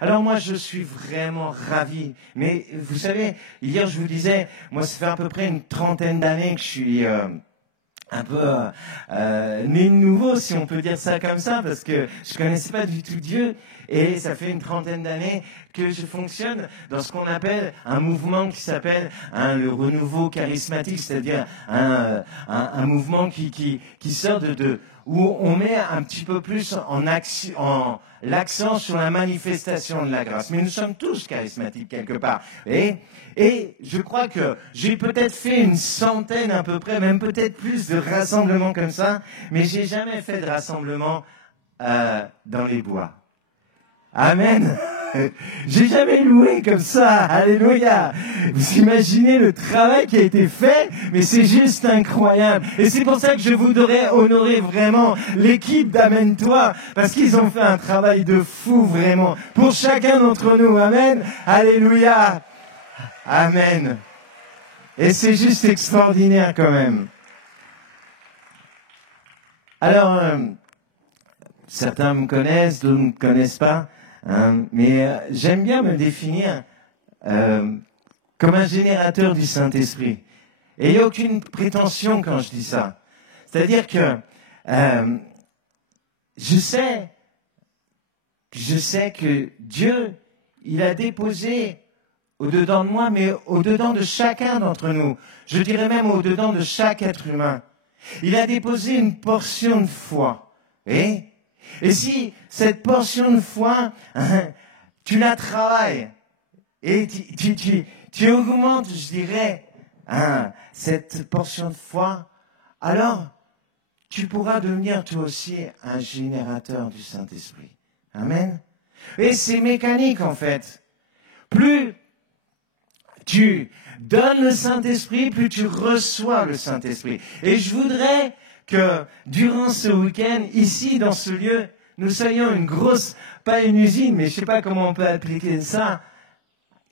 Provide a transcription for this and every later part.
Alors moi, je suis vraiment ravi. Mais vous savez, hier, je vous disais, moi, ça fait à peu près une trentaine d'années que je suis un peu né de nouveau, si on peut dire ça comme ça, parce que je connaissais pas du tout Dieu. Et ça fait une trentaine d'années que je fonctionne dans ce qu'on appelle un mouvement qui s'appelle le renouveau charismatique, c'est-à-dire un mouvement qui sort où on met un petit peu plus l'accent sur la manifestation de la grâce. Mais nous sommes tous charismatiques quelque part. Et je crois que j'ai peut-être fait une centaine à peu près, même peut-être plus de rassemblements comme ça, mais j'ai jamais fait de rassemblement dans les bois. Amen. J'ai jamais loué comme ça. Alléluia. Vous imaginez le travail qui a été fait, mais c'est juste incroyable. Et c'est pour ça que je voudrais honorer vraiment l'équipe d'Amen-toi, parce qu'ils ont fait un travail de fou vraiment pour chacun d'entre nous. Amen. Alléluia. Amen. Et c'est juste extraordinaire quand même. Alors, certains me connaissent, d'autres ne me connaissent pas. Mais j'aime bien me définir comme un générateur du Saint-Esprit. Et il n'y a aucune prétention quand je dis ça. C'est-à-dire que je sais que Dieu, il a déposé au-dedans de moi, mais au-dedans de chacun d'entre nous. Je dirais même au-dedans de chaque être humain. Il a déposé une portion de foi. Et si cette portion de foi, tu la travailles et tu augmentes, je dirais, cette portion de foi, alors tu pourras devenir toi aussi un générateur du Saint-Esprit. Amen. Et c'est mécanique en fait. Plus tu donnes le Saint-Esprit, plus tu reçois le Saint-Esprit. Et je voudrais que durant ce week-end, ici, dans ce lieu, nous soyons une grosse, pas une usine, mais je sais pas comment on peut appliquer ça,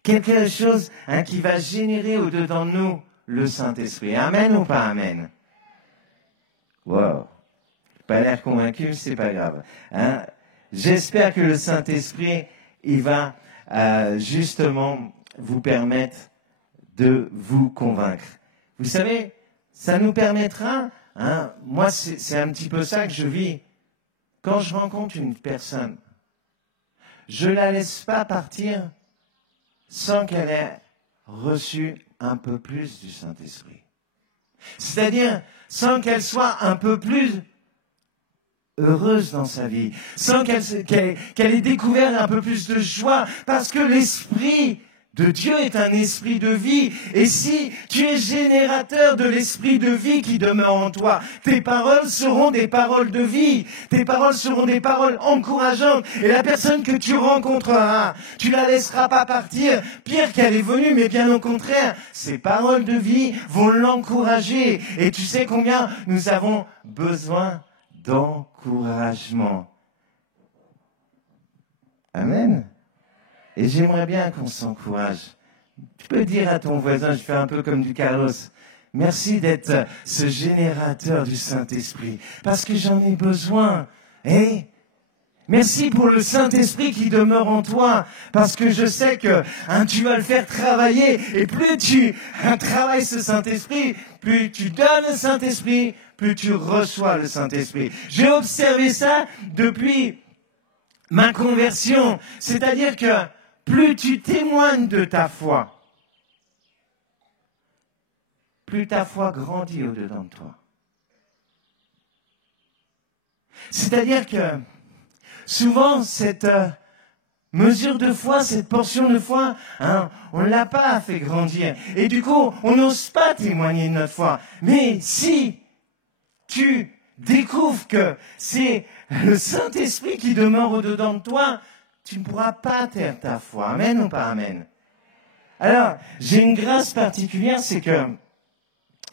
quelque chose qui va générer au-dedans de nous le Saint-Esprit. Amen ou pas amen? Wow. Pas l'air convaincu, c'est pas grave. J'espère que le Saint-Esprit, il va justement vous permettre de vous convaincre. Vous savez, ça nous permettra, moi c'est un petit peu ça que je vis. Quand je rencontre une personne, je la laisse pas partir sans qu'elle ait reçu un peu plus du Saint-Esprit. C'est-à-dire, sans qu'elle soit un peu plus heureuse dans sa vie, sans qu'elle ait découvert un peu plus de joie, parce que l'Esprit de Dieu est un esprit de vie. Et si tu es générateur de l'esprit de vie qui demeure en toi, tes paroles seront des paroles de vie. Tes paroles seront des paroles encourageantes. Et la personne que tu rencontreras, tu la laisseras pas partir pire qu'elle est venue, mais bien au contraire, ces paroles de vie vont l'encourager. Et tu sais combien nous avons besoin d'encouragement. Amen. Et j'aimerais bien qu'on s'encourage. Tu peux dire à ton voisin, je fais un peu comme du Carlos, merci d'être ce générateur du Saint-Esprit, parce que j'en ai besoin. Merci pour le Saint-Esprit qui demeure en toi, parce que je sais que tu vas le faire travailler, et plus tu travailles ce Saint-Esprit, plus tu donnes le Saint-Esprit, plus tu reçois le Saint-Esprit. J'ai observé ça depuis ma conversion, c'est-à-dire que plus tu témoignes de ta foi, plus ta foi grandit au-dedans de toi. C'est-à-dire que souvent, cette mesure de foi, cette portion de foi, on ne l'a pas fait grandir. Et du coup, on n'ose pas témoigner de notre foi. Mais si tu découvres que c'est le Saint-Esprit qui demeure au-dedans de toi, tu ne pourras pas taire ta foi. Amen ou pas amen? Alors, j'ai une grâce particulière, c'est que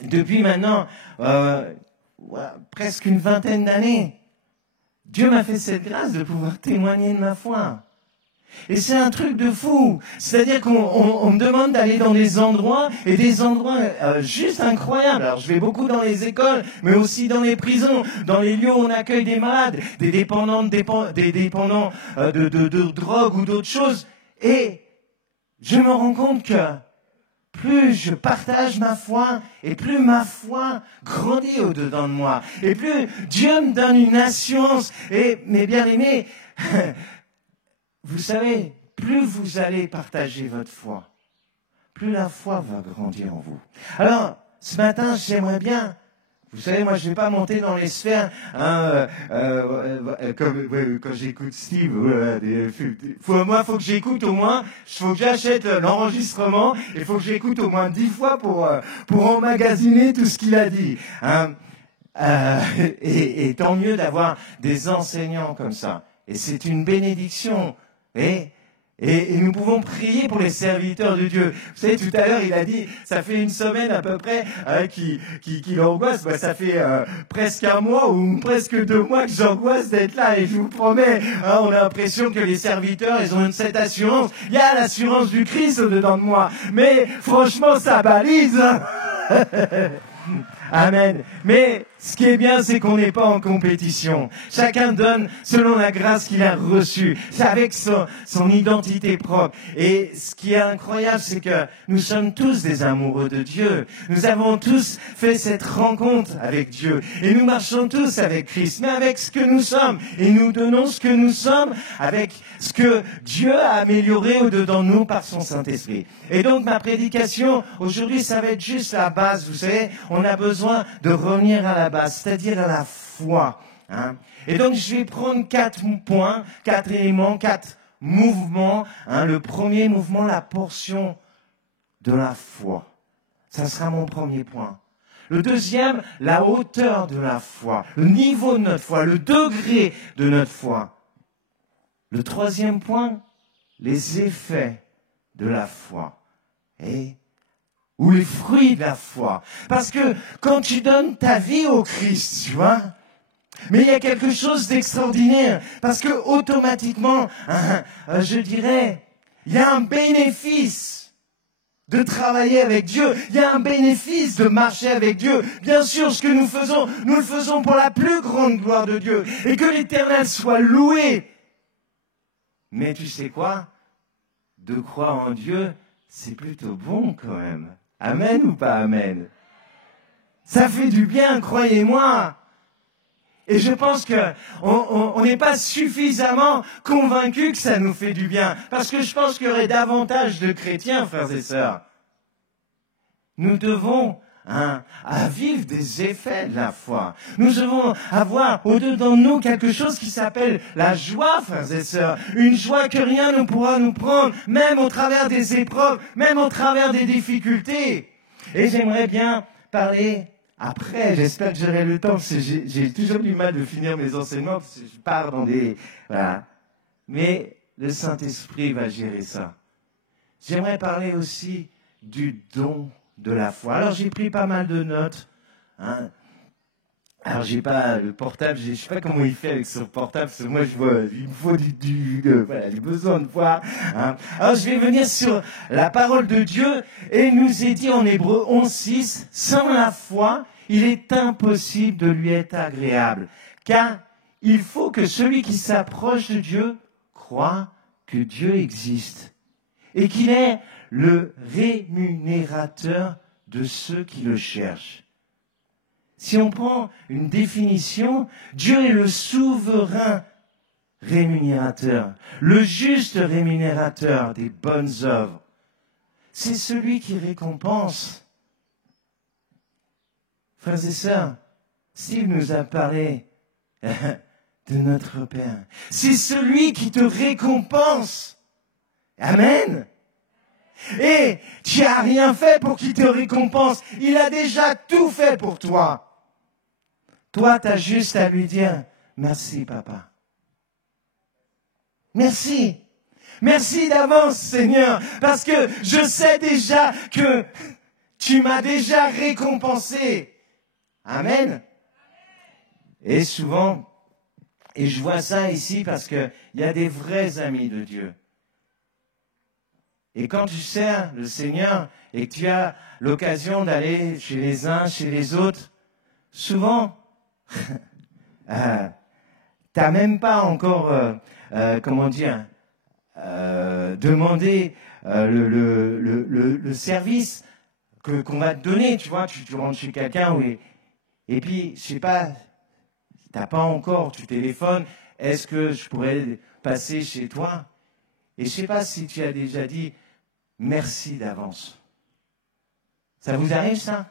depuis maintenant presque une vingtaine d'années, Dieu m'a fait cette grâce de pouvoir témoigner de ma foi. Et c'est un truc de fou. C'est-à-dire qu'on me demande d'aller dans des endroits, et des endroits juste incroyables. Alors je vais beaucoup dans les écoles, mais aussi dans les prisons, dans les lieux où on accueille des malades, des dépendants, des dépendants de drogue ou d'autres choses. Et je me rends compte que plus je partage ma foi, et plus ma foi grandit au-dedans de moi. Et plus Dieu me donne une assurance. Et mes bien-aimés, vous savez, plus vous allez partager votre foi, plus la foi va grandir en vous. Alors, ce matin, j'aimerais bien, vous savez, moi je ne vais pas monter dans les sphères, comme quand j'écoute Steve, moi il faut que j'écoute au moins, il faut que j'achète l'enregistrement, et il faut que j'écoute au moins 10 fois pour emmagasiner tout ce qu'il a dit. Et tant mieux d'avoir des enseignants comme ça. Et c'est une bénédiction. Et nous pouvons prier pour les serviteurs de Dieu. Vous savez, tout à l'heure, il a dit, ça fait une semaine à peu près qu'il angoisse. Bah, ça fait presque un mois ou presque 2 mois que j'angoisse d'être là. Et je vous promets, on a l'impression que les serviteurs, ils ont cette assurance. Il y a l'assurance du Christ au-dedans de moi. Mais franchement, ça balise. Amen. Mais ce qui est bien, c'est qu'on n'est pas en compétition. Chacun donne selon la grâce qu'il a reçue, avec son identité propre. Et ce qui est incroyable, c'est que nous sommes tous des amoureux de Dieu. Nous avons tous fait cette rencontre avec Dieu. Et nous marchons tous avec Christ, mais avec ce que nous sommes. Et nous donnons ce que nous sommes avec ce que Dieu a amélioré au-dedans de nous par son Saint-Esprit. Et donc, ma prédication, aujourd'hui, ça va être juste la base. Vous savez, on a besoin de revenir à la base, c'est-à-dire à la foi. Et donc, je vais prendre 4 points, 4 éléments, 4 mouvements. Le premier mouvement, la portion de la foi. Ça sera mon premier point. Le deuxième, la hauteur de la foi, le niveau de notre foi, le degré de notre foi. Le troisième point, les effets de la foi. Ou les fruits de la foi. Parce que quand tu donnes ta vie au Christ, tu vois, mais il y a quelque chose d'extraordinaire. Parce que automatiquement, je dirais, il y a un bénéfice de travailler avec Dieu. Il y a un bénéfice de marcher avec Dieu. Bien sûr, ce que nous le faisons pour la plus grande gloire de Dieu. Et que l'Éternel soit loué. Mais tu sais quoi? De croire en Dieu, c'est plutôt bon quand même. Amen ou pas amen? Ça fait du bien, croyez-moi. Et je pense qu'on n'est pas suffisamment convaincus que ça nous fait du bien. Parce que je pense qu'il y aurait davantage de chrétiens, frères et sœurs. Nous devons à vivre des effets de la foi. Nous devons avoir au-dedans de nous quelque chose qui s'appelle la joie, frères et sœurs. Une joie que rien ne pourra nous prendre, même au travers des épreuves, même au travers des difficultés. Et j'aimerais bien parler après, j'espère que j'aurai le temps, parce que j'ai toujours du mal de finir mes enseignements, parce que je pars dans des... Voilà. Mais le Saint-Esprit va gérer ça. J'aimerais parler aussi du don de la foi. Alors, j'ai pris pas mal de notes. Alors, j'ai pas le portable, je sais pas comment il fait avec son portable, parce que moi, je vois, il me faut voilà, j'ai besoin de voir. Alors, je vais venir sur la parole de Dieu, et il nous est dit en Hébreux 11:6, sans la foi, il est impossible de lui être agréable, car il faut que celui qui s'approche de Dieu croit que Dieu existe, et qu'il est le rémunérateur de ceux qui le cherchent. Si on prend une définition, Dieu est le souverain rémunérateur, le juste rémunérateur des bonnes œuvres. C'est celui qui récompense. Frères et sœurs, Steve nous a parlé de notre Père. C'est celui qui te récompense. Amen. Et tu n'as rien fait pour qu'il te récompense. Il a déjà tout fait pour toi. Toi, tu as juste à lui dire, merci papa. Merci. Merci d'avance, Seigneur, parce que je sais déjà que tu m'as déjà récompensé. Amen. Et souvent, et je vois ça ici parce qu'il y a des vrais amis de Dieu. Et quand tu sers le Seigneur et que tu as l'occasion d'aller chez les uns, chez les autres, souvent, t'as même pas encore, demandé le service qu'on va te donner, tu vois, tu rentres chez quelqu'un et puis, je sais pas, t'as pas encore, tu téléphones, est-ce que je pourrais passer chez toi? Et je sais pas si tu as déjà dit merci d'avance. Ça vous arrive, ça?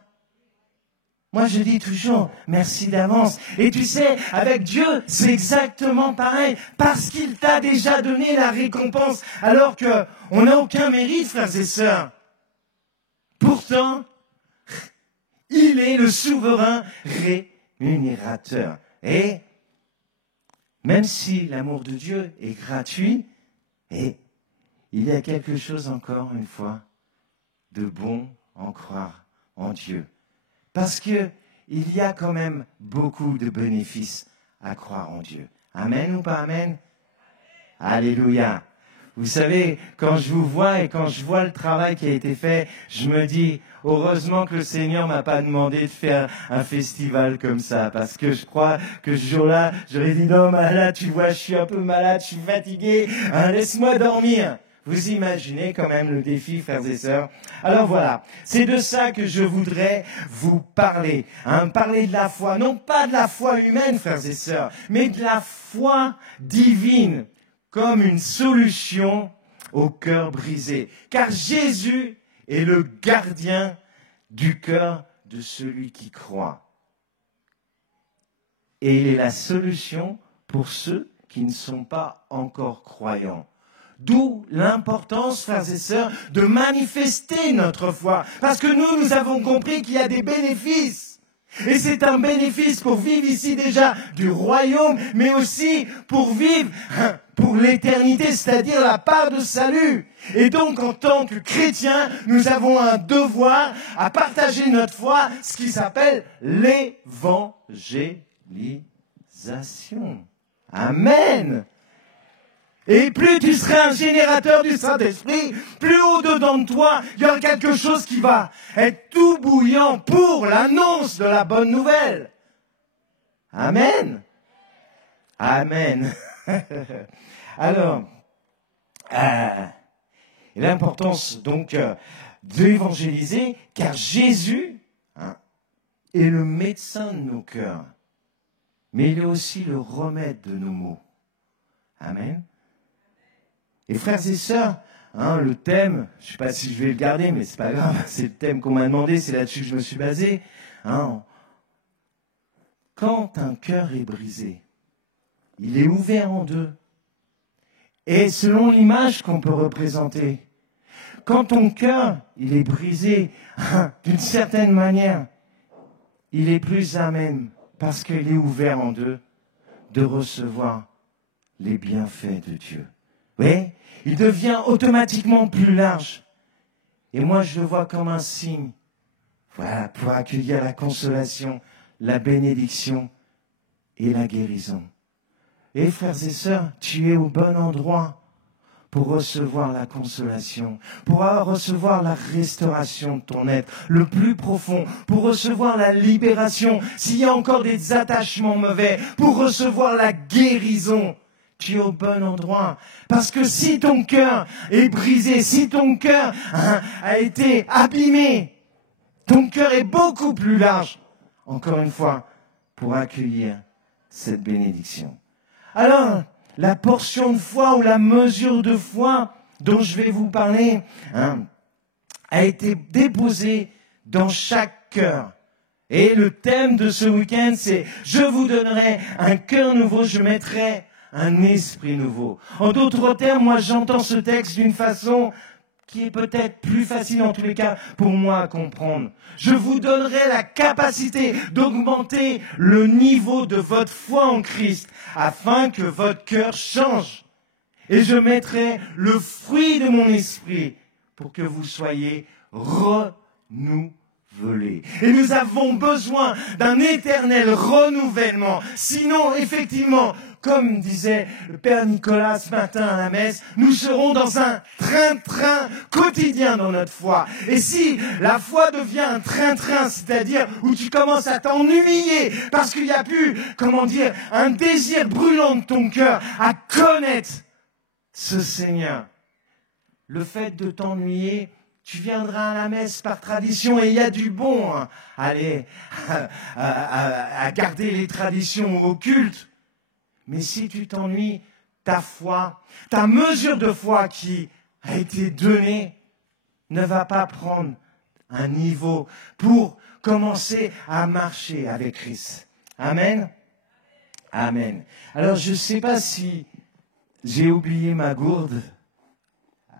Moi, je dis toujours merci d'avance. Et tu sais, avec Dieu, c'est exactement pareil. Parce qu'il t'a déjà donné la récompense. Alors que on n'a aucun mérite, frères et sœurs. Pourtant, il est le souverain rémunérateur. Et même si l'amour de Dieu est gratuit, et il y a quelque chose encore une fois de bon en croire en Dieu. Parce que il y a quand même beaucoup de bénéfices à croire en Dieu. Amen ou pas amen? Alléluia. Vous savez, quand je vous vois et quand je vois le travail qui a été fait, je me dis, heureusement que le Seigneur m'a pas demandé de faire un festival comme ça, parce que je crois que ce jour-là, j'aurais dit, non, malade, tu vois, je suis un peu malade, je suis fatigué, laisse-moi dormir. Vous imaginez quand même le défi, frères et sœurs. Alors voilà, c'est de ça que je voudrais vous parler. Parler de la foi, non pas de la foi humaine, frères et sœurs, mais de la foi divine, comme une solution au cœur brisé. Car Jésus est le gardien du cœur de celui qui croit. Et il est la solution pour ceux qui ne sont pas encore croyants. D'où l'importance, frères et sœurs, de manifester notre foi. Parce que nous avons compris qu'il y a des bénéfices. Et c'est un bénéfice pour vivre ici déjà du royaume, mais aussi pour vivre pour l'éternité, c'est-à-dire la part de salut. Et donc, en tant que chrétiens, nous avons un devoir à partager notre foi, ce qui s'appelle l'évangélisation. Amen. Et plus tu seras un générateur du Saint-Esprit, plus au-dedans de toi, il y aura quelque chose qui va être tout bouillant pour l'annonce de la bonne nouvelle. Amen. Amen. Alors, l'importance donc d'évangéliser, car Jésus est le médecin de nos cœurs, mais il est aussi le remède de nos maux. Amen. Et frères et sœurs, le thème, je ne sais pas si je vais le garder, mais c'est pas grave, c'est le thème qu'on m'a demandé, c'est là-dessus que je me suis basé. Quand un cœur est brisé, il est ouvert en deux. Et selon l'image qu'on peut représenter, quand ton cœur, il est brisé d'une certaine manière, il est plus à même, parce qu'il est ouvert en deux, de recevoir les bienfaits de Dieu. Oui, il devient automatiquement plus large. Et moi, je le vois comme un signe, voilà, pour accueillir la consolation, la bénédiction et la guérison. Et frères et sœurs, tu es au bon endroit pour recevoir la consolation, pour recevoir la restauration de ton être, le plus profond, pour recevoir la libération, s'il y a encore des attachements mauvais, pour recevoir la guérison. Tu es au bon endroit. Parce que si ton cœur est brisé, si ton cœur a été abîmé, ton cœur est beaucoup plus large, encore une fois, pour accueillir cette bénédiction. Alors, la portion de foi ou la mesure de foi dont je vais vous parler a été déposée dans chaque cœur. Et le thème de ce week-end, c'est « Je vous donnerai un cœur nouveau, je mettrai un esprit nouveau ». En d'autres termes, moi j'entends ce texte d'une façon qui est peut-être plus facile en tous les cas pour moi à comprendre. Je vous donnerai la capacité d'augmenter le niveau de votre foi en Christ afin que votre cœur change. Et je mettrai le fruit de mon esprit pour que vous soyez renouvelés. Et nous avons besoin d'un éternel renouvellement. Sinon, effectivement, comme disait le Père Nicolas ce matin à la messe, nous serons dans un train-train quotidien dans notre foi. Et si la foi devient un train-train, c'est-à-dire où tu commences à t'ennuyer parce qu'il n'y a plus, un désir brûlant de ton cœur à connaître ce Seigneur, le fait de t'ennuyer, tu viendras à la messe par tradition et il y a du bon à garder les traditions au culte. Mais si tu t'ennuies, ta foi, ta mesure de foi qui a été donnée ne va pas prendre un niveau pour commencer à marcher avec Christ. Amen. Amen. Alors je ne sais pas si j'ai oublié ma gourde.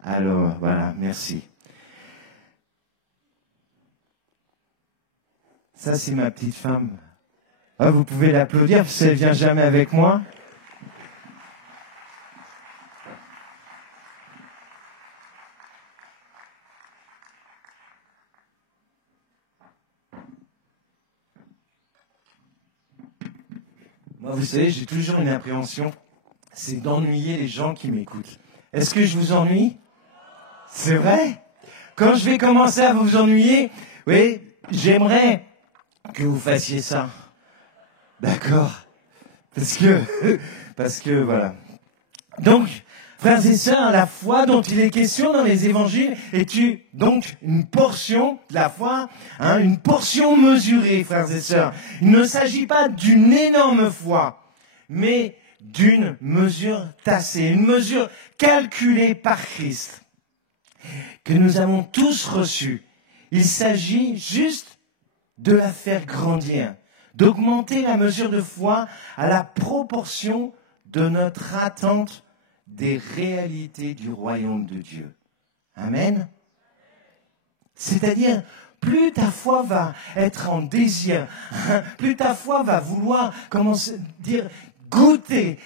Alors voilà, merci. Ça, c'est ma petite femme. Ah, vous pouvez l'applaudir parce qu'elle vient jamais avec moi. Moi, vous savez, j'ai toujours une appréhension, c'est d'ennuyer les gens qui m'écoutent. Est-ce que je vous ennuie? C'est vrai? Quand je vais commencer à vous ennuyer, oui, j'aimerais que vous fassiez ça. D'accord. Parce que voilà. Donc, frères et sœurs, la foi dont il est question dans les évangiles est donc une portion de la foi, une portion mesurée, frères et sœurs. Il ne s'agit pas d'une énorme foi, mais d'une mesure tassée, une mesure calculée par Christ, que nous avons tous reçue. Il s'agit juste de la faire grandir, d'augmenter la mesure de foi à la proportion de notre attente des réalités du royaume de Dieu. Amen. C'est-à-dire, plus ta foi va être en désir, plus ta foi va vouloir, goûter,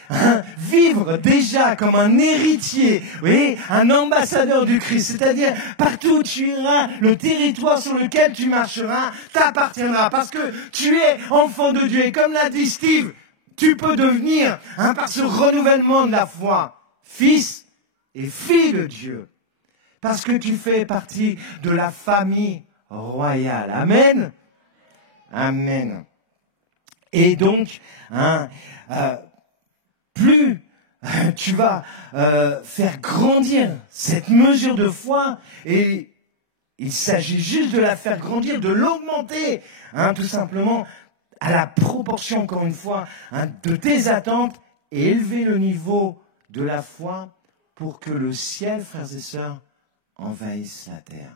vivre déjà comme un héritier, oui, un ambassadeur du Christ. C'est-à-dire, partout où tu iras, le territoire sur lequel tu marcheras t'appartiendra parce que tu es enfant de Dieu. Et comme l'a dit Steve, tu peux devenir, par ce renouvellement de la foi, fils et fille de Dieu. Parce que tu fais partie de la famille royale. Amen. Amen. Et donc, plus tu vas faire grandir cette mesure de foi, et il s'agit juste de la faire grandir, de l'augmenter, tout simplement, à la proportion, encore une fois, de tes attentes, et élever le niveau de la foi pour que le ciel, frères et sœurs, envahisse la terre.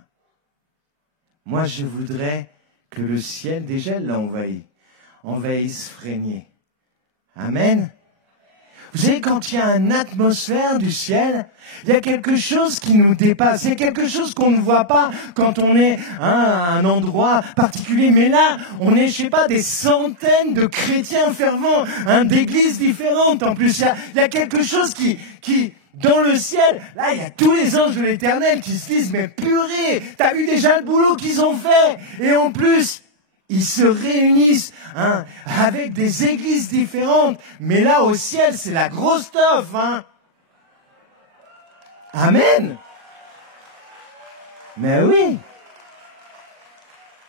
Moi, je voudrais que le ciel, déjà, l'a envahisse Frénier. Amen. Vous savez, quand il y a une atmosphère du ciel, il y a quelque chose qui nous dépasse. C'est quelque chose qu'on ne voit pas quand on est à un endroit particulier. Mais là, on est, des centaines de chrétiens fervents, d'églises différentes. En plus, il y a quelque chose qui, dans le ciel, là, il y a tous les anges de l'Éternel qui se disent, mais purée, t'as vu déjà le boulot qu'ils ont fait? Et en plus, ils se réunissent avec des églises différentes. Mais là, au ciel, c'est la grosse stuff. Amen. Mais oui.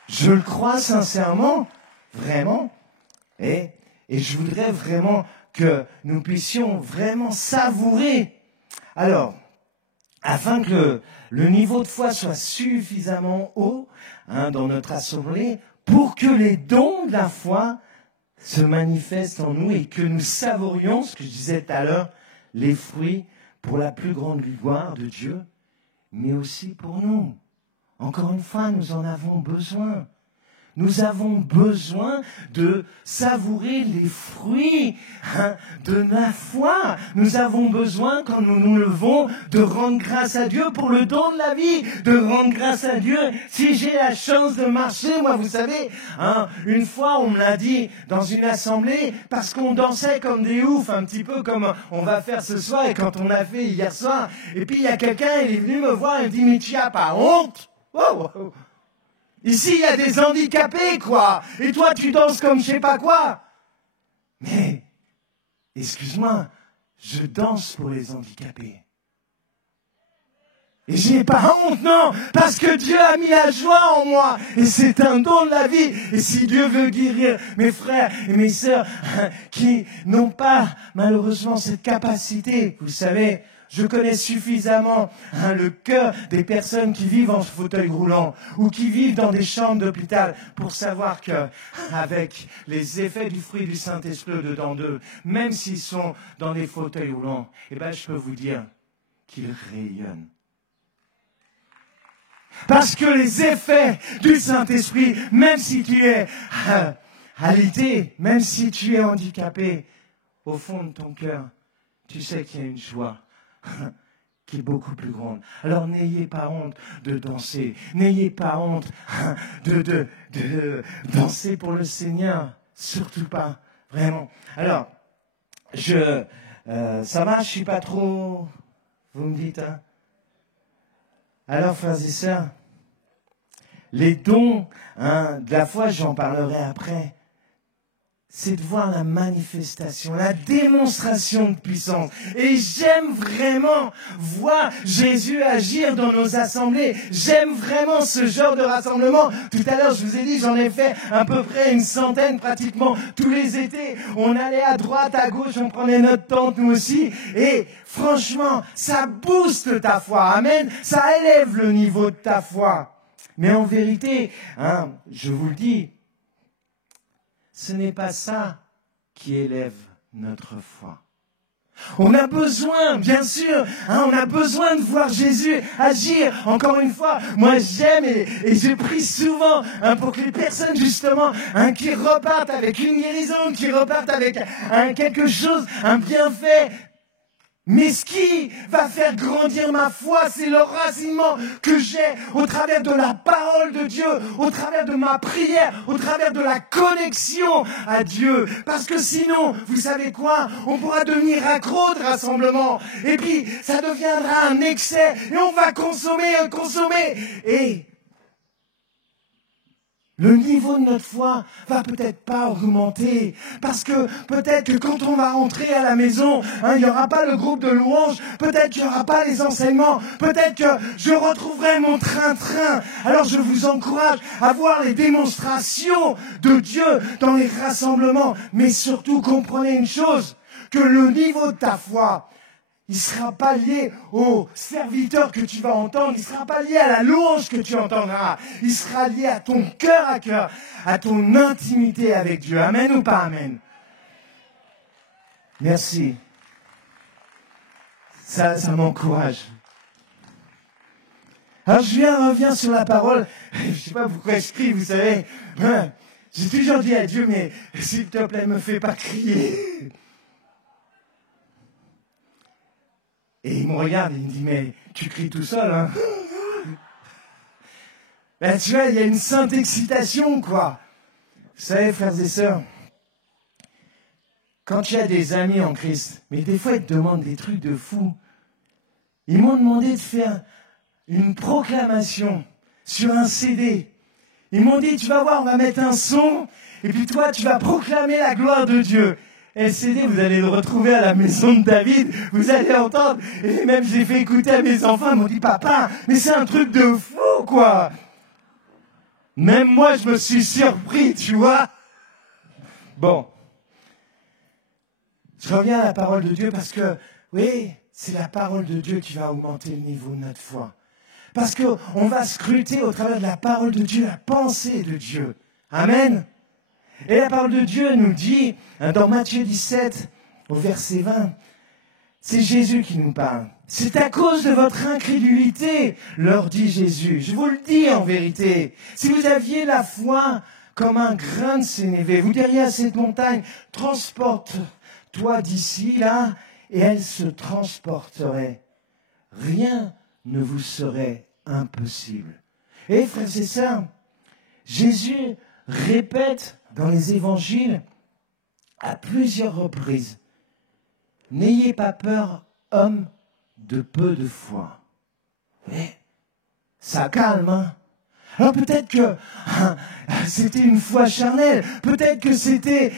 Je le crois sincèrement, vraiment. Et je voudrais vraiment que nous puissions vraiment savourer. Alors, afin que le niveau de foi soit suffisamment haut dans notre assemblée, pour que les dons de la foi se manifestent en nous et que nous savourions, ce que je disais tout à l'heure, les fruits pour la plus grande gloire de Dieu, mais aussi pour nous. Encore une fois, nous en avons besoin. Nous avons besoin de savourer les fruits de la foi. Nous avons besoin, quand nous nous levons, de rendre grâce à Dieu pour le don de la vie, de rendre grâce à Dieu. Si j'ai la chance de marcher, moi, vous savez, une fois, on me l'a dit dans une assemblée, parce qu'on dansait comme des oufs, un petit peu comme on va faire ce soir et quand on a fait hier soir. Et puis, il y a quelqu'un, il est venu me voir et me dit, mais tu n'as pas honte? Oh, oh. Ici, il y a des handicapés, quoi. Et toi, tu danses comme je sais pas quoi. Mais, excuse-moi, je danse pour les handicapés. Et j'ai pas honte, non, parce que Dieu a mis la joie en moi. Et c'est un don de la vie. Et si Dieu veut guérir mes frères et mes sœurs qui n'ont pas, malheureusement, cette capacité, vous savez, je connais suffisamment le cœur des personnes qui vivent en fauteuil roulant ou qui vivent dans des chambres d'hôpital pour savoir que, avec les effets du fruit du Saint-Esprit au-dedans d'eux, même s'ils sont dans des fauteuils roulants, eh ben, je peux vous dire qu'ils rayonnent. Parce que les effets du Saint-Esprit, même si tu es alité, même si tu es handicapé, au fond de ton cœur, tu sais qu'il y a une joie qui est beaucoup plus grande. Alors n'ayez pas honte de danser, n'ayez pas honte de danser pour le Seigneur, surtout pas, vraiment. Alors, ça va, je suis pas trop, vous me dites, hein? Alors, frères et sœurs, les dons de la foi, j'en parlerai après, c'est de voir la manifestation, la démonstration de puissance. Et j'aime vraiment voir Jésus agir dans nos assemblées. J'aime vraiment ce genre de rassemblement. Tout à l'heure, je vous ai dit, j'en ai fait à peu près 100 pratiquement tous les étés. On allait à droite, à gauche, on prenait notre tente, nous aussi. Et franchement, ça booste ta foi. Amen. Ça élève le niveau de ta foi. Mais en vérité, je vous le dis, ce n'est pas ça qui élève notre foi. On a besoin, bien sûr, on a besoin de voir Jésus agir. Encore une fois, moi j'aime et je prie souvent pour que les personnes justement qui repartent avec une guérison, qui repartent avec quelque chose, un bienfait. Mais ce qui va faire grandir ma foi, c'est le racinement que j'ai au travers de la parole de Dieu, au travers de ma prière, au travers de la connexion à Dieu. Parce que sinon, vous savez quoi? On pourra devenir accro de rassemblement. Et puis, ça deviendra un excès. Et on va consommer. Et le niveau de notre foi va peut-être pas augmenter. Parce que peut-être que quand on va rentrer à la maison, il n'y aura pas le groupe de louanges. Peut-être qu'il n'y aura pas les enseignements. Peut-être que je retrouverai mon train-train. Alors je vous encourage à voir les démonstrations de Dieu dans les rassemblements. Mais surtout, comprenez une chose, que le niveau de ta foi, il ne sera pas lié au serviteur que tu vas entendre, il ne sera pas lié à la louange que tu entendras, il sera lié à ton cœur à cœur, à ton intimité avec Dieu. Amen ou pas amen? Merci. Ça m'encourage. Alors je reviens sur la parole, je ne sais pas pourquoi je crie, vous savez, j'ai toujours dit à Dieu, mais s'il te plaît, ne me fais pas crier. Et il me regarde et il me dit, mais tu cries tout seul, hein? Ben, tu vois, il y a une sainte excitation, quoi. Vous savez, frères et sœurs, quand tu as des amis en Christ, mais des fois, ils te demandent des trucs de fou. Ils m'ont demandé de faire une proclamation sur un CD. Ils m'ont dit, tu vas voir, on va mettre un son, et puis toi, tu vas proclamer la gloire de Dieu. Et le CD, vous allez le retrouver à la maison de David, vous allez entendre, et même j'ai fait écouter à mes enfants, ils m'ont dit, papa, mais c'est un truc de fou, quoi. Même moi, je me suis surpris, tu vois. Bon. Je reviens à la parole de Dieu parce que, oui, c'est la parole de Dieu qui va augmenter le niveau de notre foi. Parce qu'on va scruter au travers de la parole de Dieu, la pensée de Dieu. Amen. Et la parole de Dieu nous dit, dans Matthieu 17, au verset 20, c'est Jésus qui nous parle. C'est à cause de votre incrédulité, leur dit Jésus. Je vous le dis en vérité. Si vous aviez la foi comme un grain de sénévé, vous diriez à cette montagne, transporte-toi d'ici, là, et elle se transporterait. Rien ne vous serait impossible. Et frères et sœurs, Jésus répète dans les évangiles à plusieurs reprises, n'ayez pas peur, hommes de peu de foi. Mais ça calme, hein? Alors peut-être que c'était une foi charnelle, peut-être que c'était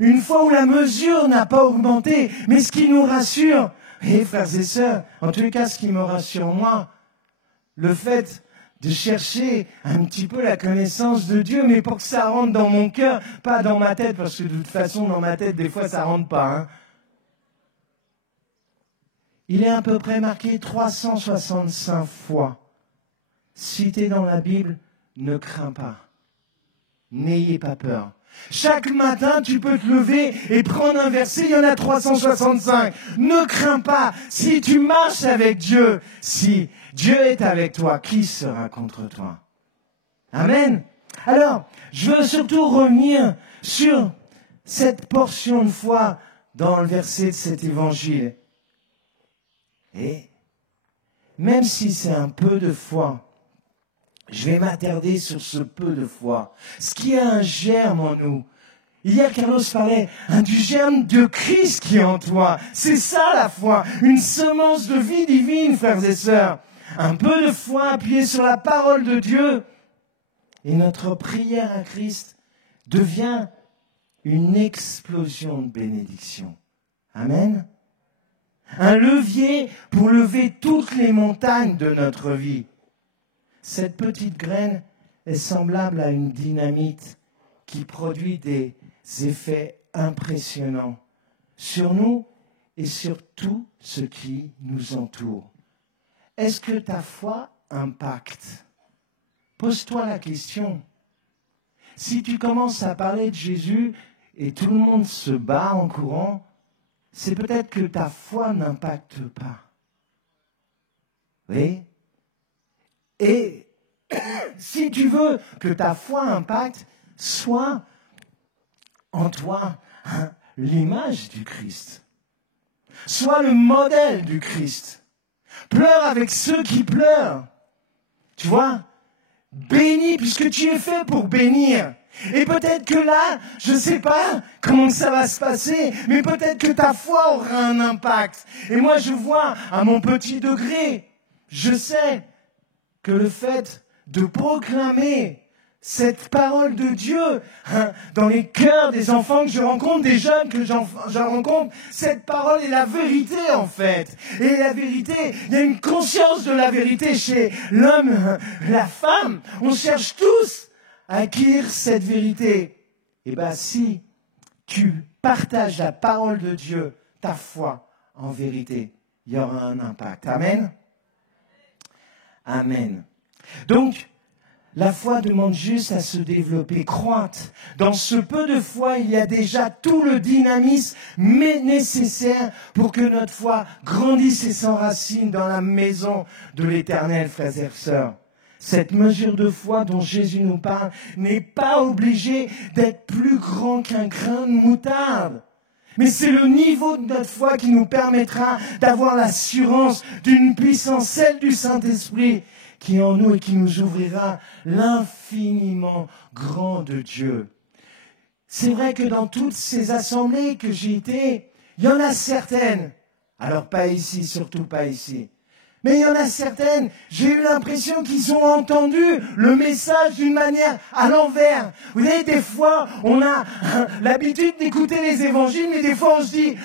une foi où la mesure n'a pas augmenté, mais ce qui nous rassure, et frères et sœurs, en tous les cas ce qui me rassure moi, le fait de chercher un petit peu la connaissance de Dieu, mais pour que ça rentre dans mon cœur, pas dans ma tête, parce que de toute façon dans ma tête des fois ça rentre pas. Il est à peu près marqué 365 fois. Cité dans la Bible, ne crains pas. N'ayez pas peur. Chaque matin, tu peux te lever et prendre un verset, il y en a 365. Ne crains pas. Si tu marches avec Dieu, si Dieu est avec toi, qui sera contre toi? Amen. Alors, je veux surtout revenir sur cette portion de foi dans le verset de cet évangile. Et même si c'est un peu de foi, je vais m'attarder sur ce peu de foi. Ce qui est un germe en nous. Hier, Carlos parlait du germe de Christ qui est en toi. C'est ça la foi. Une semence de vie divine, frères et sœurs. Un peu de foi appuyée sur la parole de Dieu. Et notre prière à Christ devient une explosion de bénédiction. Amen. Un levier pour lever toutes les montagnes de notre vie. Cette petite graine est semblable à une dynamite qui produit des effets impressionnants sur nous et sur tout ce qui nous entoure. Est-ce que ta foi impacte? Pose-toi la question. Si tu commences à parler de Jésus et tout le monde se bat en courant, c'est peut-être que ta foi n'impacte pas. Oui? Et si tu veux que ta foi impacte, sois en toi l'image du Christ. Sois le modèle du Christ. Pleure avec ceux qui pleurent. Tu vois? Bénis puisque tu es fait pour bénir. Et peut-être que là, je ne sais pas comment ça va se passer, mais peut-être que ta foi aura un impact. Et moi, je vois à mon petit degré, je sais que le fait de proclamer cette parole de Dieu dans les cœurs des enfants que je rencontre, des jeunes que j'en rencontre, cette parole est la vérité en fait. Et la vérité, il y a une conscience de la vérité chez l'homme, la femme. On cherche tous à acquérir cette vérité. Et bien si tu partages la parole de Dieu, ta foi en vérité, il y aura un impact. Amen. Amen. Donc, la foi demande juste à se développer, croître. Dans ce peu de foi, il y a déjà tout le dynamisme nécessaire pour que notre foi grandisse et s'enracine dans la maison de l'Éternel, frères et sœurs. Cette mesure de foi dont Jésus nous parle n'est pas obligée d'être plus grand qu'un grain de moutarde. Mais c'est le niveau de notre foi qui nous permettra d'avoir l'assurance d'une puissance, celle du Saint-Esprit, qui est en nous et qui nous ouvrira l'infiniment grand de Dieu. C'est vrai que dans toutes ces assemblées que j'ai été, il y en a certaines, alors pas ici, surtout pas ici, mais il y en a certaines, j'ai eu l'impression qu'ils ont entendu le message d'une manière à l'envers. Vous voyez, des fois, on a l'habitude d'écouter les évangiles, mais des fois on se dit,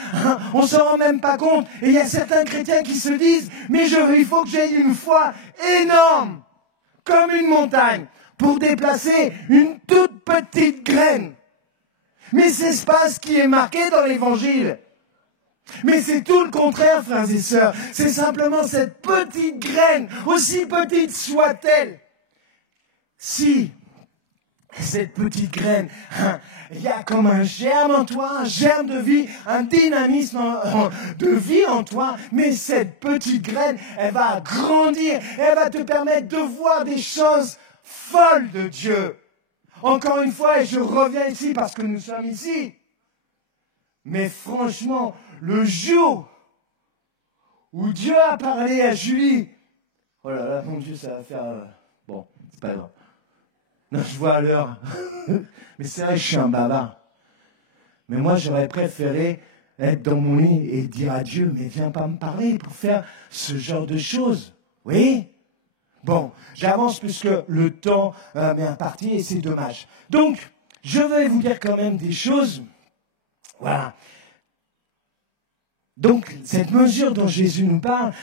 on s'en rend même pas compte. Et il y a certains chrétiens qui se disent, mais il faut que j'aie une foi énorme, comme une montagne, pour déplacer une toute petite graine. Mais c'est pas ce qui est marqué dans l'évangile. Mais c'est tout le contraire, frères et sœurs. C'est simplement cette petite graine, aussi petite soit-elle. Si cette petite graine, il y a comme un germe en toi, un germe de vie, un dynamisme de vie en toi, mais cette petite graine, elle va grandir, elle va te permettre de voir des choses folles de Dieu. Encore une fois, et je reviens ici parce que nous sommes ici, mais franchement, le jour où Dieu a parlé à Julie, oh là là, mon Dieu, ça va faire... Bon, c'est pas grave. Non, je vois à l'heure. Mais c'est vrai que je suis un bavard. Mais moi, j'aurais préféré être dans mon lit et dire à Dieu, mais viens pas me parler pour faire ce genre de choses. Oui? Bon, j'avance puisque le temps m'est imparti et c'est dommage. Donc, je vais vous dire quand même des choses. Voilà. Donc, cette mesure dont Jésus nous parle,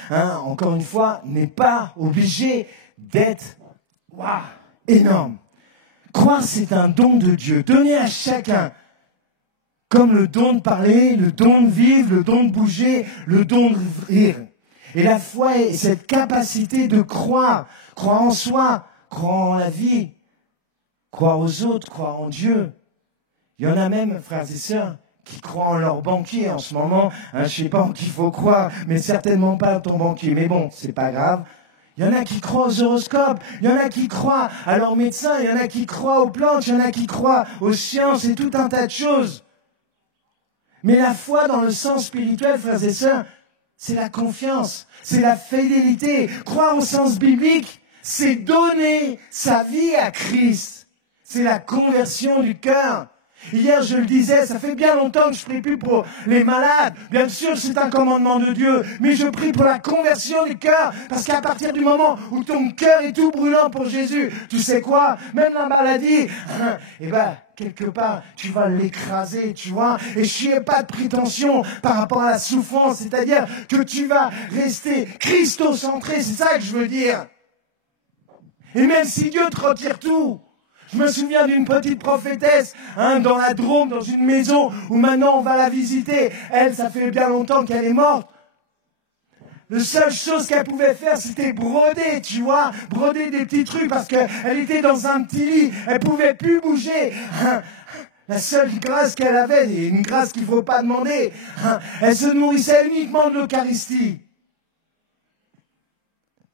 encore une fois, n'est pas obligée d'être énorme. Croire, c'est un don de Dieu, donné à chacun. Comme le don de parler, le don de vivre, le don de bouger, le don de rire. Et la foi est cette capacité de croire en soi, croire en la vie, croire aux autres, croire en Dieu. Il y en a même, frères et sœurs, qui croient en leur banquier en ce moment. Je sais pas en qui il faut croire, mais certainement pas en ton banquier. Mais bon, c'est pas grave. Il y en a qui croient aux horoscopes, il y en a qui croient à leurs médecins, il y en a qui croient aux plantes, il y en a qui croient aux sciences et tout un tas de choses. Mais la foi dans le sens spirituel, frères et sœurs, c'est la confiance, c'est la fidélité. Croire au sens biblique, c'est donner sa vie à Christ. C'est la conversion du cœur. Hier, je le disais, ça fait bien longtemps que je prie plus pour les malades. Bien sûr, c'est un commandement de Dieu, mais je prie pour la conversion du cœur, parce qu'à partir du moment où ton cœur est tout brûlant pour Jésus, tu sais quoi? Même la maladie, quelque part, tu vas l'écraser, tu vois. Et je n'ai pas de prétention par rapport à la souffrance, c'est-à-dire que tu vas rester christocentré, c'est ça que je veux dire. Et même si Dieu te retire tout, je me souviens d'une petite prophétesse, dans la Drôme, dans une maison où maintenant on va la visiter. Elle, ça fait bien longtemps qu'elle est morte. La seule chose qu'elle pouvait faire, c'était broder, tu vois, broder des petits trucs parce qu'elle était dans un petit lit, elle pouvait plus bouger. La seule grâce qu'elle avait, et une grâce qu'il ne faut pas demander, elle se nourrissait uniquement de l'Eucharistie.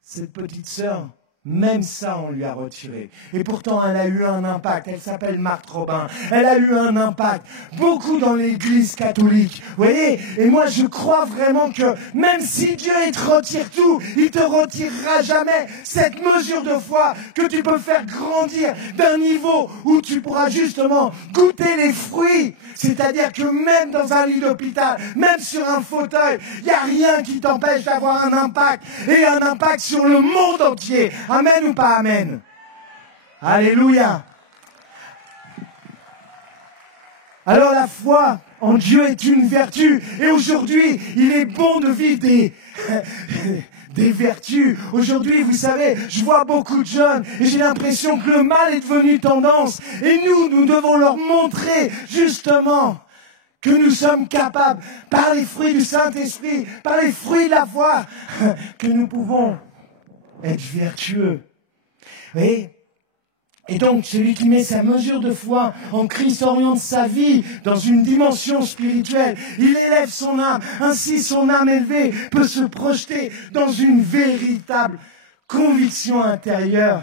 Cette petite sœur, même ça, on lui a retiré. Et pourtant, elle a eu un impact. Elle s'appelle Marthe Robin. Elle a eu un impact. Beaucoup dans l'église catholique. Vous voyez? Et moi, je crois vraiment que même si Dieu il te retire tout, il te retirera jamais cette mesure de foi que tu peux faire grandir d'un niveau où tu pourras justement goûter les fruits. C'est-à-dire que même dans un lit d'hôpital, même sur un fauteuil, il n'y a rien qui t'empêche d'avoir un impact. Et un impact sur le monde entier. Amen ou pas amen? Alléluia. Alors la foi en Dieu est une vertu. Et aujourd'hui, il est bon de vivre des vertus. Aujourd'hui, vous savez, je vois beaucoup de jeunes et j'ai l'impression que le mal est devenu tendance. Et nous devons leur montrer justement que nous sommes capables, par les fruits du Saint-Esprit, par les fruits de la foi, que nous pouvons être vertueux. Et donc, celui qui met sa mesure de foi en Christ oriente sa vie dans une dimension spirituelle. Il élève son âme. Ainsi, son âme élevée peut se projeter dans une véritable conviction intérieure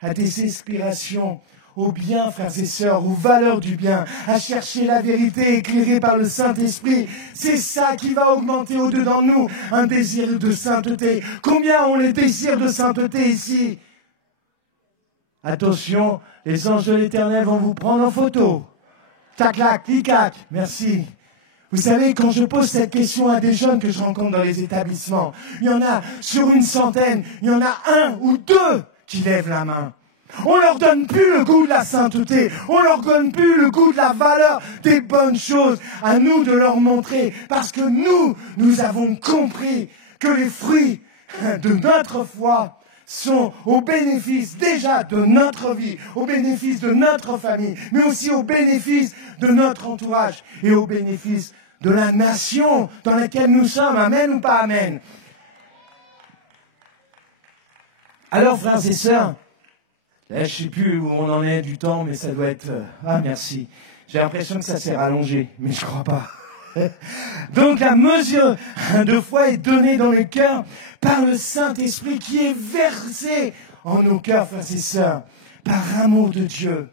à des aspirations au bien, frères et sœurs, aux valeurs du bien, à chercher la vérité éclairée par le Saint-Esprit. C'est ça qui va augmenter au-dedans de nous un désir de sainteté. Combien ont les désirs de sainteté ici? Attention, les anges de l'Éternel vont vous prendre en photo. Tac-lac, tic-tac, merci. Vous savez, quand je pose cette question à des jeunes que je rencontre dans les établissements, il y en a sur une centaine, il y en a un ou deux qui lèvent la main. On leur donne plus le goût de la sainteté. On leur donne plus le goût de la valeur des bonnes choses. À nous de leur montrer. Parce que nous avons compris que les fruits de notre foi sont au bénéfice déjà de notre vie, au bénéfice de notre famille, mais aussi au bénéfice de notre entourage et au bénéfice de la nation dans laquelle nous sommes. Amen ou pas amen? Alors, frères et sœurs, là, je ne sais plus où on en est du temps, mais ça doit être... merci. J'ai l'impression que ça s'est rallongé, mais je crois pas. Donc la mesure de foi est donnée dans le cœur par le Saint-Esprit qui est versé en nos cœurs, frères et sœurs, par amour de Dieu.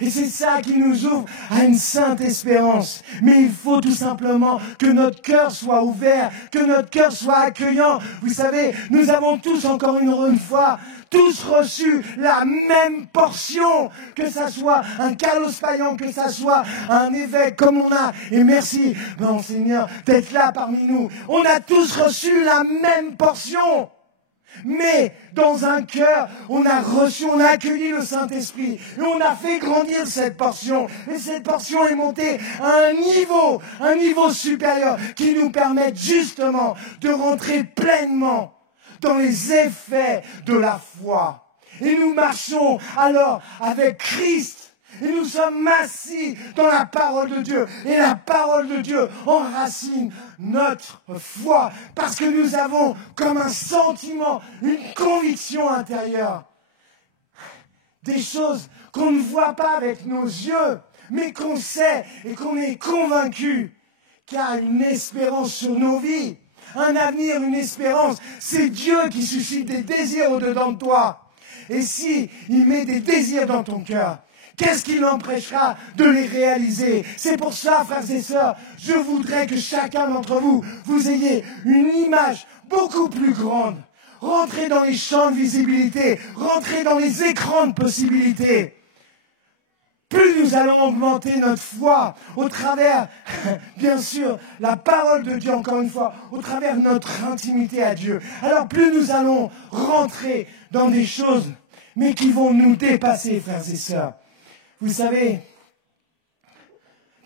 Et c'est ça qui nous ouvre à une sainte espérance. Mais il faut tout simplement que notre cœur soit ouvert, que notre cœur soit accueillant. Vous savez, nous avons tous, encore une fois, tous reçu la même portion, que ça soit un Carlos Payan, que ça soit un évêque comme on a. Et merci, Seigneur, d'être là parmi nous. On a tous reçu la même portion. Mais dans un cœur, on a reçu, on a accueilli le Saint-Esprit. Et on a fait grandir cette portion. Et cette portion est montée à un niveau supérieur qui nous permet justement de rentrer pleinement dans les effets de la foi. Et nous marchons alors avec Christ. Et nous sommes assis dans la parole de Dieu. Et la parole de Dieu enracine notre foi. Parce que nous avons comme un sentiment, une conviction intérieure. Des choses qu'on ne voit pas avec nos yeux, mais qu'on sait et qu'on est convaincu qu'il y a une espérance sur nos vies. Un avenir, une espérance. C'est Dieu qui suscite des désirs au-dedans de toi. Et si il met des désirs dans ton cœur, qu'est-ce qui l'empêchera de les réaliser? C'est pour ça, frères et sœurs, je voudrais que chacun d'entre vous, vous ayez une image beaucoup plus grande. Rentrez dans les champs de visibilité, rentrez dans les écrans de possibilités. Plus nous allons augmenter notre foi au travers, bien sûr, la parole de Dieu, encore une fois, au travers de notre intimité à Dieu. Alors plus nous allons rentrer dans des choses, mais qui vont nous dépasser, frères et sœurs. Vous savez,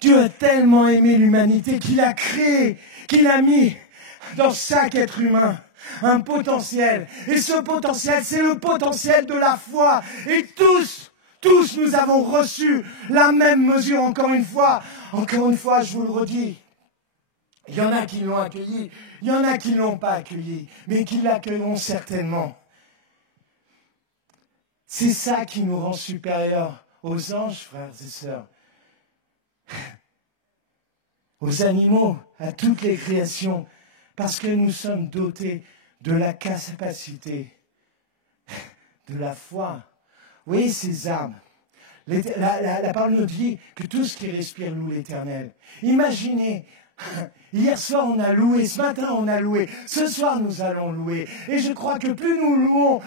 Dieu a tellement aimé l'humanité qu'il a créé, qu'il a mis dans chaque être humain un potentiel. Et ce potentiel, c'est le potentiel de la foi. Et tous nous avons reçu la même mesure, encore une fois, je vous le redis. Il y en a qui l'ont accueilli, il y en a qui ne l'ont pas accueilli, mais qui l'accueilleront certainement. C'est ça qui nous rend supérieurs aux anges, frères et sœurs, aux animaux, à toutes les créations, parce que nous sommes dotés de la capacité, de la foi. Vous voyez ces arbres, la parole nous dit que tout ce qui respire loue l'Éternel. Imaginez, hier soir on a loué, ce matin on a loué, ce soir nous allons louer. Et je crois que plus nous louons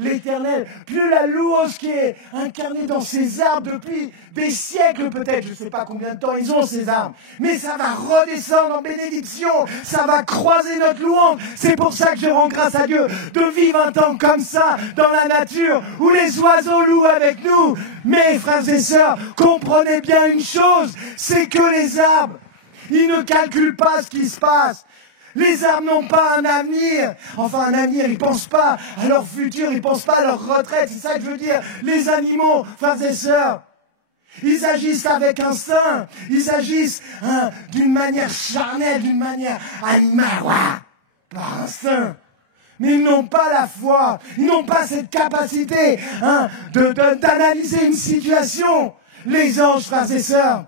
l'Éternel, plus la louange qui est incarnée dans ces arbres depuis des siècles peut-être, je ne sais pas combien de temps ils ont ces arbres, mais ça va redescendre en bénédiction, ça va croiser notre louange. C'est pour ça que je rends grâce à Dieu de vivre un temps comme ça dans la nature où les oiseaux louent avec nous. Mais frères et sœurs, comprenez bien une chose, c'est que les arbres, ils ne calculent pas ce qui se passe. Les arbres n'ont pas un avenir. Enfin, un avenir, ils ne pensent pas à leur futur, ils ne pensent pas à leur retraite. C'est ça que je veux dire. Les animaux, frères et sœurs, ils agissent avec instinct. Ils agissent d'une manière charnelle, d'une manière animale, par instinct. Mais ils n'ont pas la foi. Ils n'ont pas cette capacité d'analyser une situation. Les anges, frères et sœurs,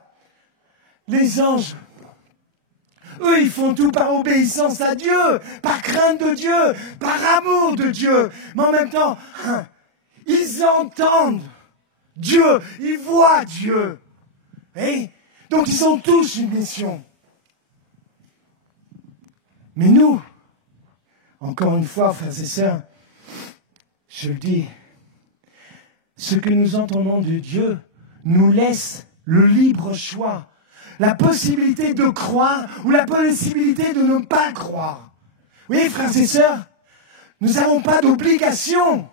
les anges, eux, ils font tout par obéissance à Dieu, par crainte de Dieu, par amour de Dieu. Mais en même temps, ils entendent Dieu, ils voient Dieu. Et donc, ils ont tous une mission. Mais nous, encore une fois, frères et sœurs, je le dis, ce que nous entendons de Dieu nous laisse le libre choix. La possibilité de croire ou la possibilité de ne pas croire. Oui, frères et sœurs, nous n'avons pas d'obligation.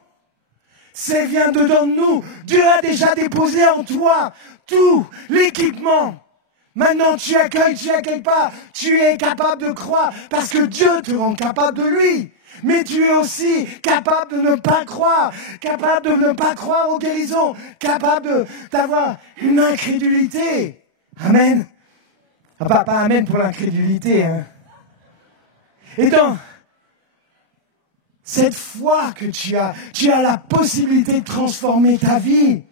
Ça vient dedans de nous. Dieu a déjà déposé en toi tout l'équipement. Maintenant, tu accueilles pas. Tu es capable de croire parce que Dieu te rend capable de lui. Mais tu es aussi capable de ne pas croire, capable de ne pas croire aux guérisons, capable d'avoir une incrédulité. Amen. Pas amen pour l'incrédulité. Hein. Et donc, cette foi que tu as la possibilité de transformer ta vie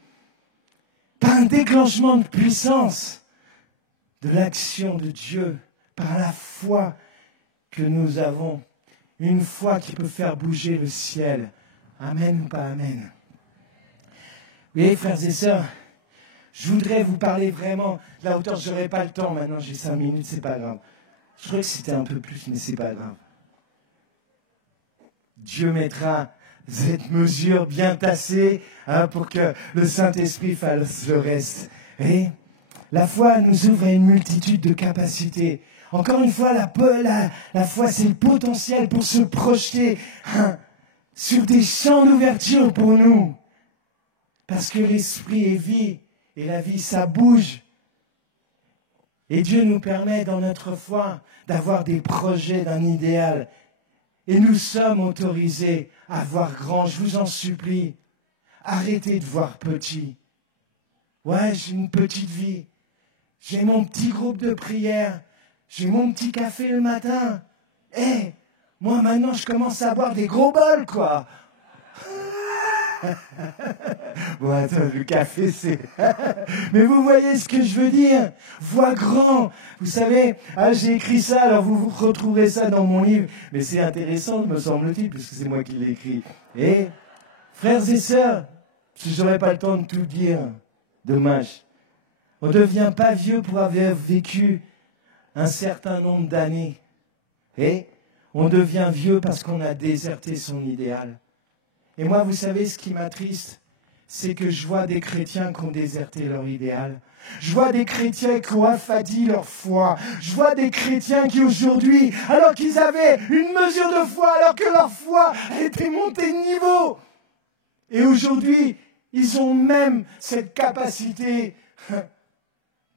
par un déclenchement de puissance de l'action de Dieu, par la foi que nous avons. Une foi qui peut faire bouger le ciel. Amen ou pas amen. Oui, frères et sœurs, je voudrais vous parler vraiment de la hauteur. Je n'aurai pas le temps maintenant, j'ai 5 minutes, c'est pas grave. Je crois que c'était un peu plus, mais c'est pas grave. Dieu mettra cette mesure bien tassée pour que le Saint-Esprit fasse le reste. Et la foi nous ouvre à une multitude de capacités. Encore une fois, la foi, c'est le potentiel pour se projeter sur des champs d'ouverture pour nous. Parce que l'esprit est vie, et la vie, ça bouge. Et Dieu nous permet dans notre foi d'avoir des projets d'un idéal. Et nous sommes autorisés à voir grand, je vous en supplie. Arrêtez de voir petit. Ouais, j'ai une petite vie. J'ai mon petit groupe de prière. J'ai mon petit café le matin. Moi maintenant je commence à boire des gros bols, quoi. Bon, attends, le café, c'est... Mais vous voyez ce que je veux dire? Vois grand. Vous savez, j'ai écrit ça, alors vous retrouverez ça dans mon livre. Mais c'est intéressant, me semble-t-il, puisque c'est moi qui l'ai écrit. Et, frères et sœurs, je n'aurai pas le temps de tout dire. Dommage. On ne devient pas vieux pour avoir vécu un certain nombre d'années. Et on devient vieux parce qu'on a déserté son idéal. Et moi, vous savez, ce qui m'attriste, c'est que je vois des chrétiens qui ont déserté leur idéal. Je vois des chrétiens qui ont affadi leur foi. Je vois des chrétiens qui aujourd'hui, alors qu'ils avaient une mesure de foi, alors que leur foi a été montée de niveau. Et aujourd'hui, ils ont même cette capacité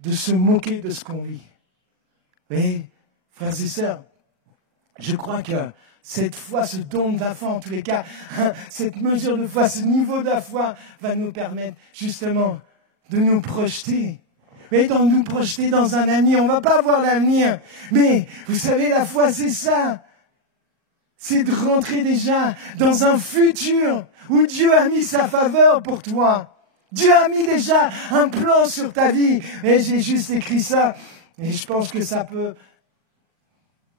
de se moquer de ce qu'on vit. Mais, frères et sœurs, je crois que cette foi, ce don de la foi, en tous les cas, cette mesure de foi, ce niveau de la foi va nous permettre justement de nous projeter. Mais dans nous projeter dans un avenir, on ne va pas voir l'avenir. Mais vous savez, la foi, c'est ça. C'est de rentrer déjà dans un futur où Dieu a mis sa faveur pour toi. Dieu a mis déjà un plan sur ta vie. Et j'ai juste écrit ça. Et je pense que ça peut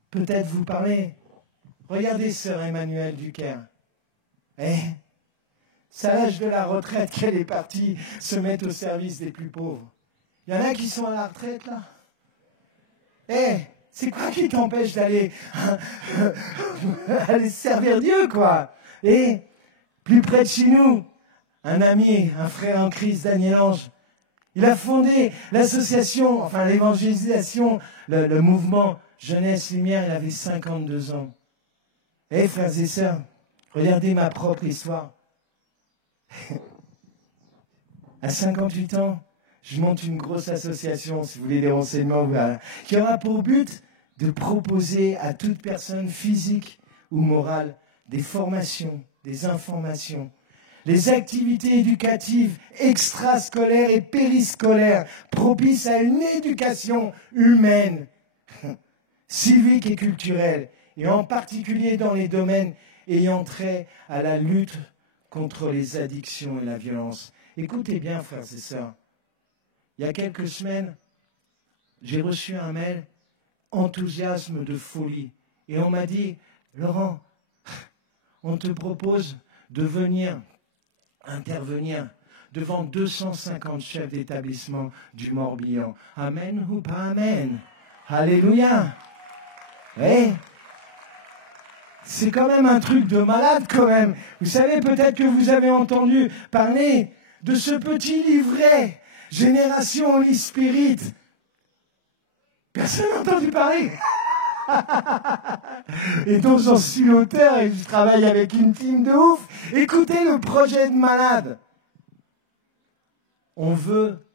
peut-être vous parler. Regardez sœur Emmanuelle Duquer. C'est à l'âge de la retraite qu'elle est partie se mettre au service des plus pauvres. Il y en a qui sont à la retraite, là. C'est quoi qui t'empêche d'aller aller servir Dieu, quoi? Et plus près de chez nous, un ami, un frère en Christ, Daniel Ange, il a fondé l'association, enfin l'évangélisation, le mouvement Jeunesse Lumière, il avait 52 ans. Frères et sœurs, regardez ma propre histoire. À 58 ans, je monte une grosse association, si vous voulez des renseignements, voilà, qui aura pour but de proposer à toute personne physique ou morale des formations, des informations, les activités éducatives extrascolaires et périscolaires propices à une éducation humaine, civique et culturelle, et en particulier dans les domaines ayant trait à la lutte contre les addictions et la violence. Écoutez bien, frères et sœurs, il y a quelques semaines, j'ai reçu un mail, enthousiasme de folie, et on m'a dit, Laurent, on te propose de venir intervenir devant 250 chefs d'établissement du Morbihan. Amen ou pas amen? Alléluia! C'est quand même un truc de malade quand même. Vous savez, peut-être que vous avez entendu parler de ce petit livret Génération Holy Spirit. Personne n'a entendu parler. Et donc j'en suis l'auteur et je travaille avec une team de ouf. Écoutez le projet de malade. On veut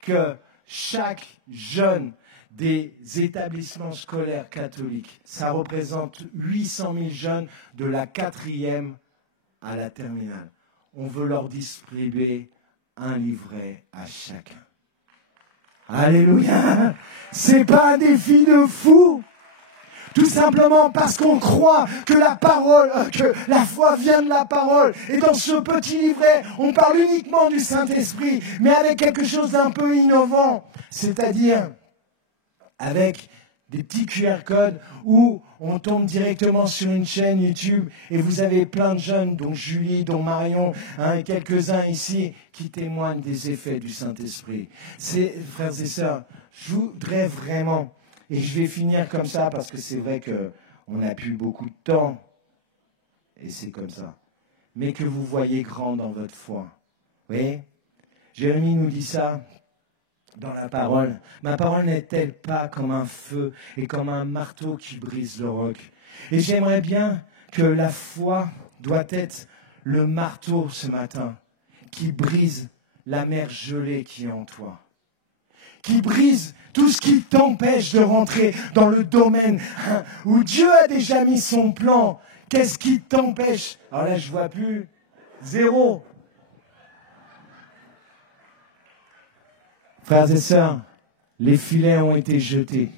que chaque jeune des établissements scolaires catholiques, ça représente 800 000 jeunes de la 4e à la terminale. On veut leur distribuer un livret à chacun. Alléluia! C'est pas un défi de fou! Tout simplement parce qu'on croit que la parole, que la foi vient de la parole. Et dans ce petit livret, on parle uniquement du Saint-Esprit, mais avec quelque chose d'un peu innovant. C'est-à-dire avec des petits QR codes où on tombe directement sur une chaîne YouTube et vous avez plein de jeunes, dont Julie, dont Marion, et quelques-uns ici, qui témoignent des effets du Saint-Esprit. Frères et sœurs, je voudrais vraiment... Et je vais finir comme ça parce que c'est vrai qu'on n'a plus beaucoup de temps. Et c'est comme ça. Mais que vous voyez grand dans votre foi. Vous voyez? Jérémie nous dit ça dans la parole. Ma parole n'est-elle pas comme un feu et comme un marteau qui brise le roc? Et j'aimerais bien que la foi doit être le marteau ce matin qui brise la mer gelée qui est en toi. Qui brise tout ce qui t'empêche de rentrer dans le domaine où Dieu a déjà mis son plan. Qu'est-ce qui t'empêche? Alors là, je vois plus. 0. Frères et sœurs, les filets ont été jetés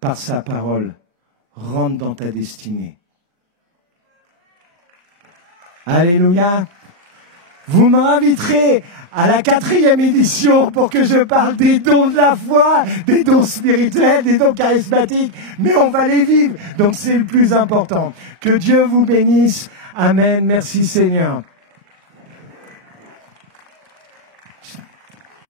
par sa parole. Rentre dans ta destinée. Alléluia. Vous m'inviterez à la 4e édition pour que je parle des dons de la foi, des dons spirituels, des dons charismatiques, mais on va les vivre. Donc c'est le plus important. Que Dieu vous bénisse. Amen. Merci Seigneur.